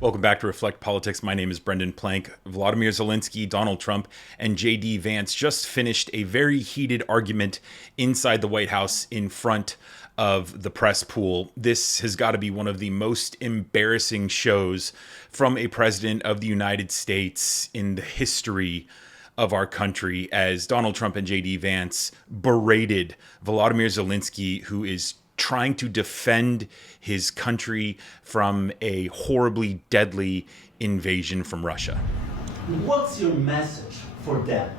Welcome back to Reflect Politics. My name is Brendan Plank. Volodymyr Zelensky, Donald Trump, and J.D. Vance just finished a very heated argument inside the White House in front of the press pool. This has got to be one of the most embarrassing shows from a president of the United States in the history of our country, as Donald Trump and J.D. Vance berated Volodymyr Zelensky, who is trying to defend his country from a horribly deadly invasion from Russia. What's your message for them?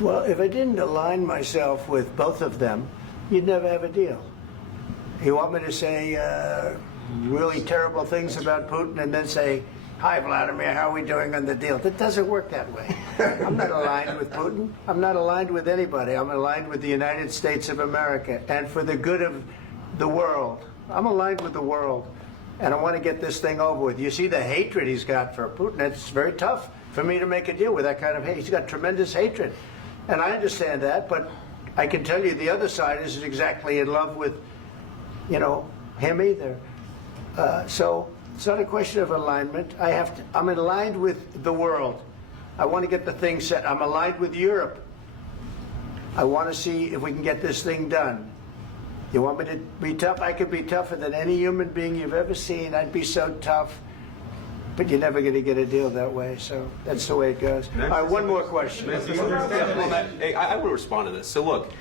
Well, if I didn't align myself with both of them, you'd never have a deal. You want me to say really terrible things about Putin and then say, "Hi, Vladimir, how are we doing on the deal?" That doesn't work that way. I'm not aligned with Putin. I'm not aligned with anybody. I'm aligned with the United States of America and for the good of the world. I'm aligned with the world, and I want to get this thing over with. You see the hatred he's got for Putin. It's very tough for me to make a deal with that kind of hate. He's got tremendous hatred, and I understand that, but I can tell you the other side isn't exactly in love with, him either. So it's not a question of alignment. I'm aligned with the world. I want to get the thing set. I'm aligned with Europe. I want to see if we can get this thing done. You want me to be tough? I could be tougher than any human being you've ever seen. I'd be so tough. But you're never going to get a deal that way. So that's the way it goes. All right, one more question. I will respond to this. So look,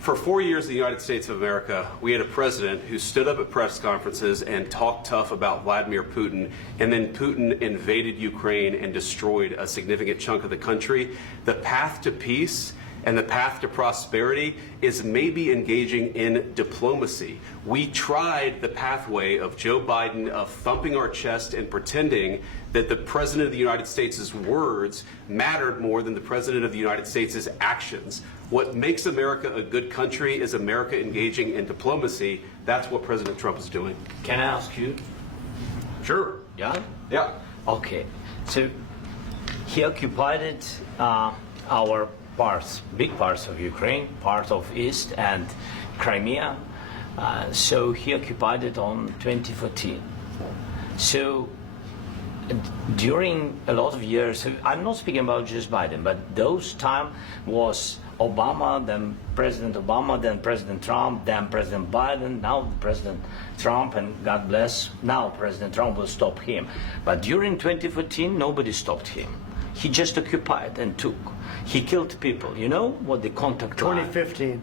for 4 years in the United States of America, we had a president who stood up at press conferences and talked tough about Vladimir Putin, and then Putin invaded Ukraine and destroyed a significant chunk of the country. The path to peace and the path to prosperity is maybe engaging in diplomacy. We tried the pathway of Joe Biden, of thumping our chest and pretending that the President of the United States' words mattered more than the President of the United States' actions. What makes America a good country is America engaging in diplomacy. That's what President Trump is doing. Can I ask you? Sure. Yeah? Yeah. Okay. So he occupied our parts, big parts of Ukraine, part of East and Crimea. So he occupied it on 2014. So during a lot of years, I'm not speaking about just Biden, but those time was Obama, then President Obama, then President Trump, then President Biden, now President Trump, and God bless, now President Trump will stop him. But during 2014, nobody stopped him. He just occupied and took. He killed people. You know what the contact line? 2015.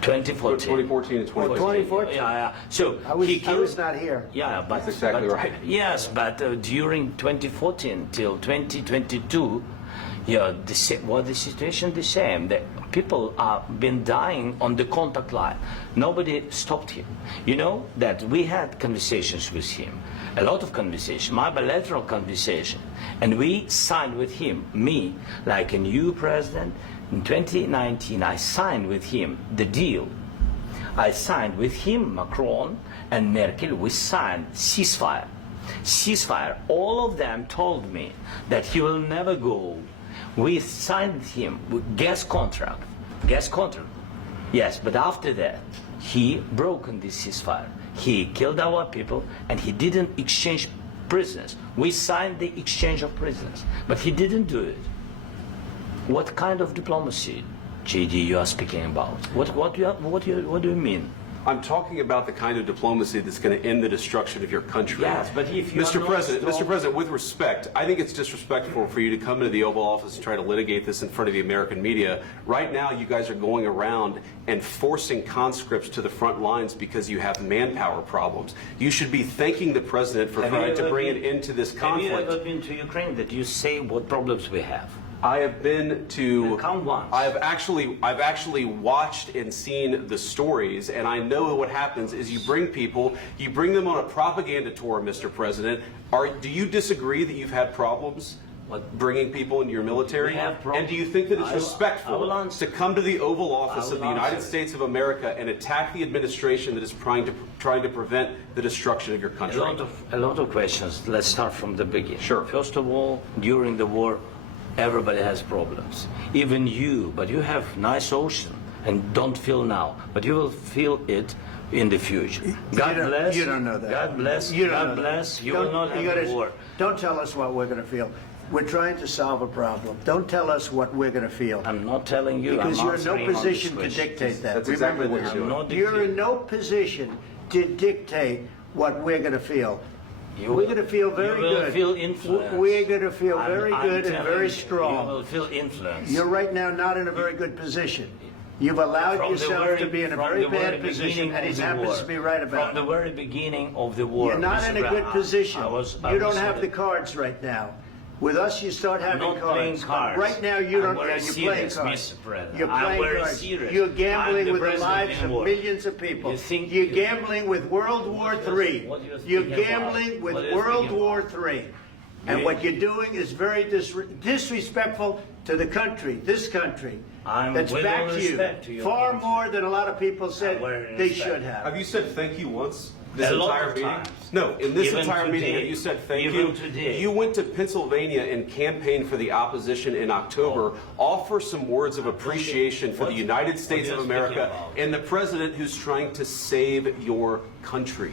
2014 and 2014. 2014. Yeah. So I was not here. Yeah, but That's exactly right. Yes, but during 2014 till 2022, the situation the same. The people have been dying on the contact line. Nobody stopped him. You know that we had conversations with him, a lot of conversation, my bilateral conversation, and we signed with him, me, like a new president. In 2019, I signed with him the deal. I signed with him, Macron and Merkel, we signed ceasefire. Ceasefire, all of them told me that he will never go. We signed with him with gas contract. Yes, but after that, he broke this ceasefire. He killed our people and he didn't exchange prisoners. We signed the exchange of prisoners, but he didn't do it. What kind of diplomacy, JD, you are speaking about? What do you mean? I'm talking about the kind of diplomacy that's going to end the destruction of your country. Yes, but if you Mr. President, with respect, I think it's disrespectful for you to come into the Oval Office and try to litigate this in front of the American media. Right now, you guys are going around and forcing conscripts to the front lines because you have manpower problems. You should be thanking the President for trying to bring an end to this conflict. Have you ever been to Ukraine that you say what problems we have? I have been to. Count once. I've actually watched and seen the stories, and I know what happens is you bring them on a propaganda tour, Mr. President. Do you disagree that you've had problems bringing people into your military? We have problems. And do you think that it's respectful to come to the Oval Office of the United States of America and attack the administration that is trying to prevent the destruction of your country? A lot of questions. Let's start from the beginning. Sure. First of all, during the war, everybody has problems. Even you, but you have nice ocean and don't feel now, but you will feel it in the future. God bless. You don't know that. God bless. You don't God know that. bless. You Don't- will not you have gotta- a war. Don't tell us what we're going to feel. We're trying to solve a problem. Don't tell us what we're going to feel. I'm not telling you. Because I'm you're in no answering on this position to question. dictate that. That's exactly Remember what this. you're doing. I'm not You're in dictating. no position to dictate what we're going to feel. You We're will- going to feel very you will good. feel influenced. We're going to feel I'm- very I'm good and telling very you, strong. You will feel influence. You're right now not in a very good position. You've allowed From the yourself very- to be in a from very the very bad position, beginning and he of the happens war. to be right about From the it. very beginning of the war. You're not Mr. in a Brown, good position. I You don't was have the in cards right now. With us, you start having not playing cards. cards. Right now, you I'm don't. very You're playing serious, cards. Mr. President. You're I'm playing very cards. serious. You're I'm gambling the with the president lives in of war. millions of people. You think You're you- gambling with World War III. What do you You're think about? gambling with What do you World think War about? III. And You- what you're doing is very disrespectful to the country, this country. I'm That's with back all to you. respect to your Far country. more than a lot of people said very they respect. should have. Have you said thank you once this A lot entire of meeting? times. No, in this Even entire meeting, today. have you said thank Even you? today. You went to Pennsylvania and campaigned for the opposition in October. Offer some words of appreciation for the United States are of you America speaking about? and the president who's trying to save your country.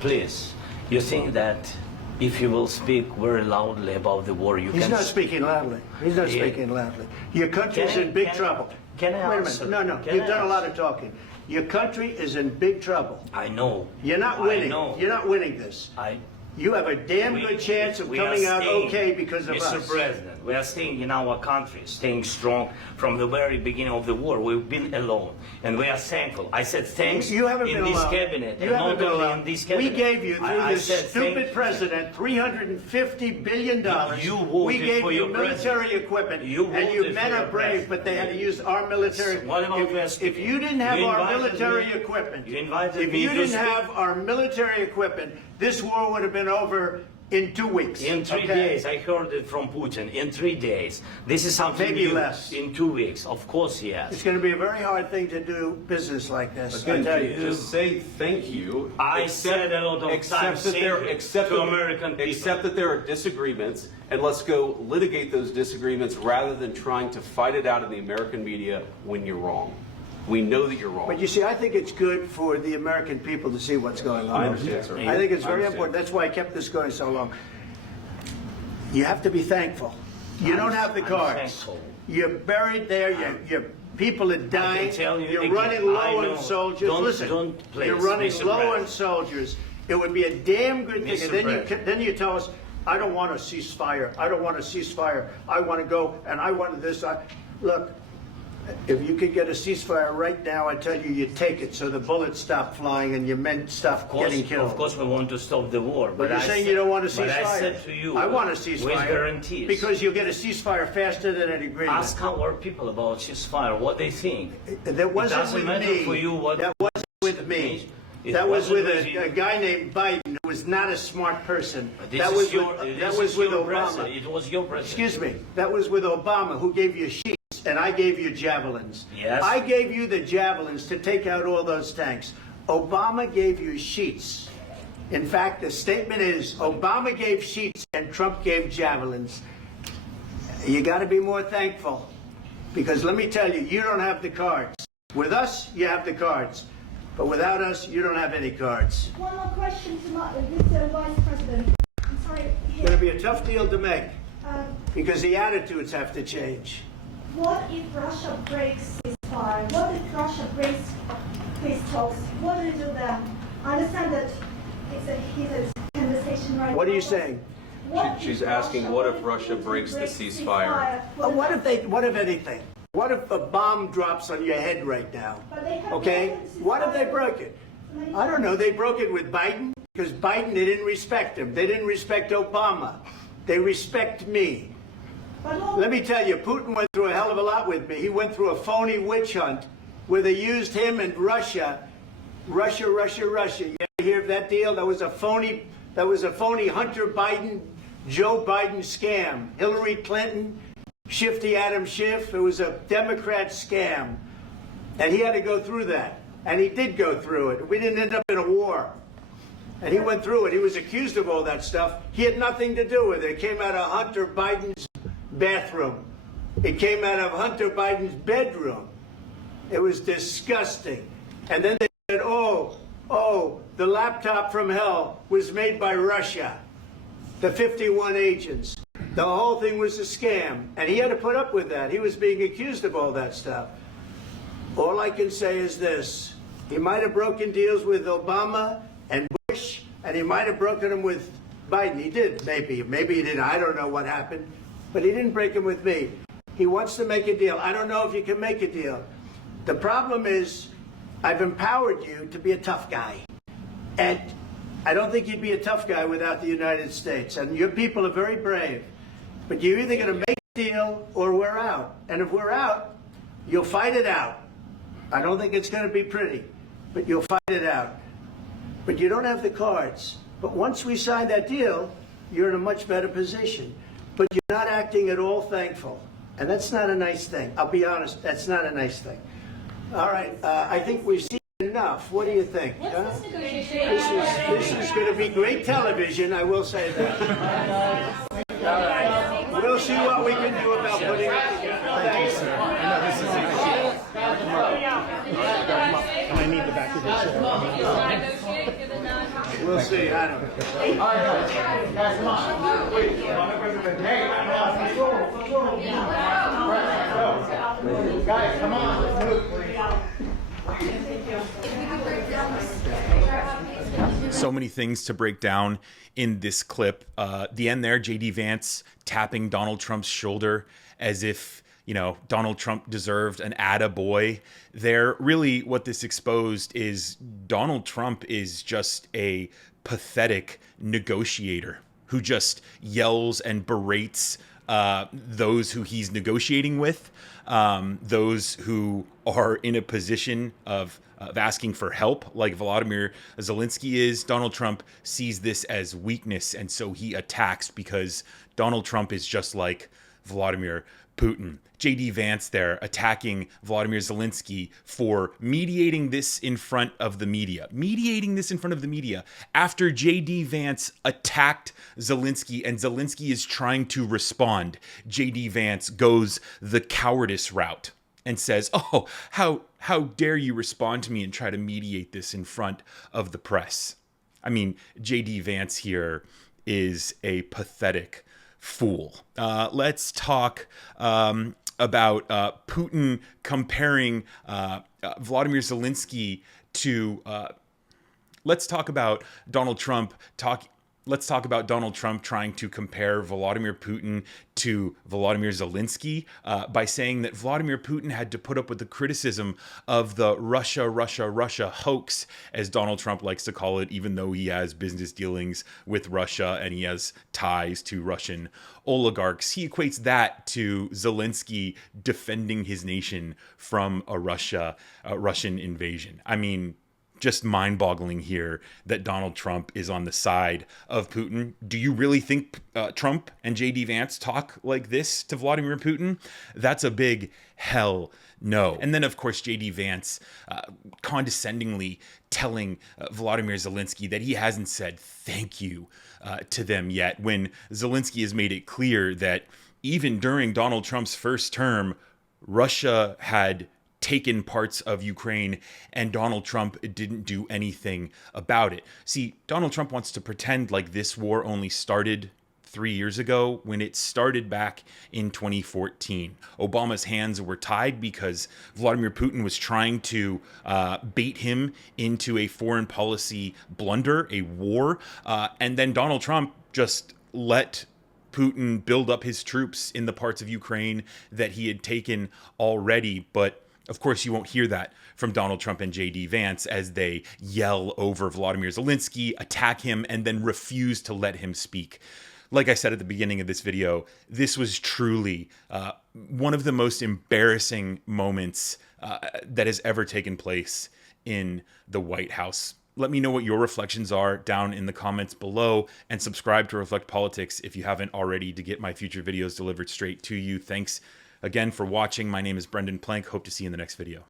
Please, you think that if you will speak very loudly about the war, you He's can... not speaking loudly. He's not Yeah. speaking loudly. Your country's Can I- in big can- trouble. can I Wait a answer? minute. No, Can you've I done a lot answer? of talking. Your country is in big trouble. I know. You're not I winning. know. You're not winning this. You have a damn We- good chance of we are coming out staying, okay because of Mr. us. President, we are staying in our country, staying strong from the very beginning of the war. We've been alone, and we are thankful. I said thanks You haven't in been this alone. cabinet, You and haven't not been only alone. in this We cabinet. gave you, through I this said stupid thank- president, $350 billion. You voted we gave for you your military president. equipment, You and you voted men for are your brave, president. but they had to use our military. What about if you didn't have You our invited military me- equipment, you invited if me you to didn't speak- have our military equipment, this war would have been over in 2 weeks. In 3 okay? days, I heard it from Putin. In 3 days, this is something Maybe new. less. In 2 weeks, of course, yes. It's going to be a very hard thing to do business like this. I Again, tell you. just say thank you. I said a lot of accept times that there, thank you accept to that- American people. Accept that there are disagreements, and let's go litigate those disagreements rather than trying to fight it out in the American media when you're wrong. We know that you're wrong. But you see, I think it's good for the American people to see what's going on. I understand, sir. I think it's I very understand. important. That's why I kept this going so long. You have to be thankful. You don't have the I'm cards. thankful. You're buried there. Your people are dying. tell you You're again, running low I on know. soldiers. Don't- Listen, don't please, you're running Mr. low President. on soldiers. It would be a damn good thing. Mr. And then President. then you tell us, I don't want a ceasefire. I don't want a ceasefire. I want to go and I want this. Look. If you could get a ceasefire right now, I tell you, you take it so the bullets stop flying and your men stop getting killed. Of course, we want to stop the war. But you're I saying said- you don't want a ceasefire. But I said to you, I want a ceasefire. with guarantees. Because you'll get a ceasefire faster than an agreement. Ask our people about ceasefire, what they think. That wasn't doesn't with matter me. for you what- That wasn't with me. It That was wasn't with with you. a guy named Biden who was not a smart person. This That is was your, with, this that was is with your Obama. president. It was your president. Excuse me. That was with Obama, who gave you sheets, and I gave you javelins. Yes. I gave you the javelins to take out all those tanks. Obama gave you sheets. In fact, the statement is Obama gave sheets and Trump gave javelins. You got to be more thankful, because let me tell you, you don't have the cards. With us, you have the cards. But without us, you don't have any cards. One more question to Mr. Vice President. I'm sorry. It's going to be a tough deal to make, Um, because the attitudes have to change. what if Russia breaks ceasefire? What if Russia breaks peace talks? What do you do then? I understand that it's a heated conversation right now. What are you saying? What She's if asking, what if if Russia Putin breaks the breaks ceasefire? What if anything? What if a bomb drops on your head right now? But they have Okay? broken the What if they ceasefire broke it? many I don't times. know. They broke it with Biden, because Biden, they didn't respect him. They didn't respect Obama. They respect me. But all- Let me tell you, Putin went through a hell of a lot with me. He went through a phony witch hunt where they used him and Russia. Russia. You ever hear of that deal? That was a phony Hunter Biden, Joe Biden scam. Hillary Clinton, Shifty Adam Schiff. It was a Democrat scam. And he had to go through that. And he did go through it. We didn't end up in a war. And he went through it. He was accused of all that stuff. He had nothing to do with it. It came out of Hunter Biden's bathroom. It came out of Hunter Biden's bedroom. It was disgusting. And then they said, oh, the laptop from hell was made by Russia, the 51 agents. The whole thing was a scam, and he had to put up with that. He was being accused of all that stuff. All I can say is this. He might have broken deals with Obama and Bush, and he might have broken them with Biden. He did, maybe. Maybe he didn't. I don't know what happened. But he didn't break them with me. He wants to make a deal. I don't know if you can make a deal. The problem is I've empowered you to be a tough guy. And I don't think you'd be a tough guy without the United States. And your people are very brave. But you're either going to make a deal or we're out. And if we're out, you'll fight it out. I don't think it's going to be pretty, but you'll fight it out. But you don't have the cards. But once we sign that deal, you're in a much better position. But you're not acting at all thankful. And that's not a nice thing. I'll be honest, that's not a nice thing. All right, I think we've seen enough. What do you think? What's this negotiation? This is going to be great television, I will say that. All right. We'll see what we can do about putting it together. Thanks, sir. And I need the back of the chair. We'll see. I don't know. Guys, come on, let's move, please. So many things to break down in this clip. The end there, JD Vance tapping Donald Trump's shoulder as if, you know, Donald Trump deserved an attaboy there. Really, what this exposed is Donald Trump is just a pathetic negotiator who just yells and berates those who he's negotiating with, those who are in a position of asking for help, like Volodymyr Zelensky is. Donald Trump sees this as weakness, and so he attacks because Donald Trump is just like Vladimir Putin. JD Vance there attacking Volodymyr Zelensky for mediating this in front of the media. Mediating this in front of the media after JD Vance attacked Zelensky and Zelensky is trying to respond. JD Vance goes the cowardice route and says, oh, how dare you respond to me and try to mediate this in front of the press. I mean, JD Vance here is a pathetic fool. Let's talk about Putin comparing Volodymyr Zelensky to. Let's talk about Donald Trump. Let's talk about Donald Trump trying to compare Vladimir Putin to Volodymyr Zelensky by saying that Vladimir Putin had to put up with the criticism of the Russia hoax, as Donald Trump likes to call it, even though he has business dealings with Russia and he has ties to Russian oligarchs. He equates that to Zelensky defending his nation from a Russian invasion. I mean, just mind-boggling here that Donald Trump is on the side of Putin. Do you really think Trump and JD Vance talk like this to Vladimir Putin? That's a big hell no. And then, of course, JD Vance condescendingly telling Volodymyr Zelensky that he hasn't said thank you to them yet, when Zelensky has made it clear that even during Donald Trump's first term, Russia had taken parts of Ukraine and Donald Trump didn't do anything about it. See, Donald Trump wants to pretend like this war only started 3 years ago when it started back in 2014. Obama's hands were tied because Vladimir Putin was trying to bait him into a foreign policy blunder, a war, and then Donald Trump just let Putin build up his troops in the parts of Ukraine that he had taken already. But of course, you won't hear that from Donald Trump and JD Vance as they yell over Volodymyr Zelensky, attack him, and then refuse to let him speak. Like I said at the beginning of this video, this was truly one of the most embarrassing moments that has ever taken place in the White House. Let me know what your reflections are down in the comments below, and subscribe to Reflect Politics if you haven't already to get my future videos delivered straight to you. Thanks again for watching. My name is Brendan Plank. Hope to see you in the next video.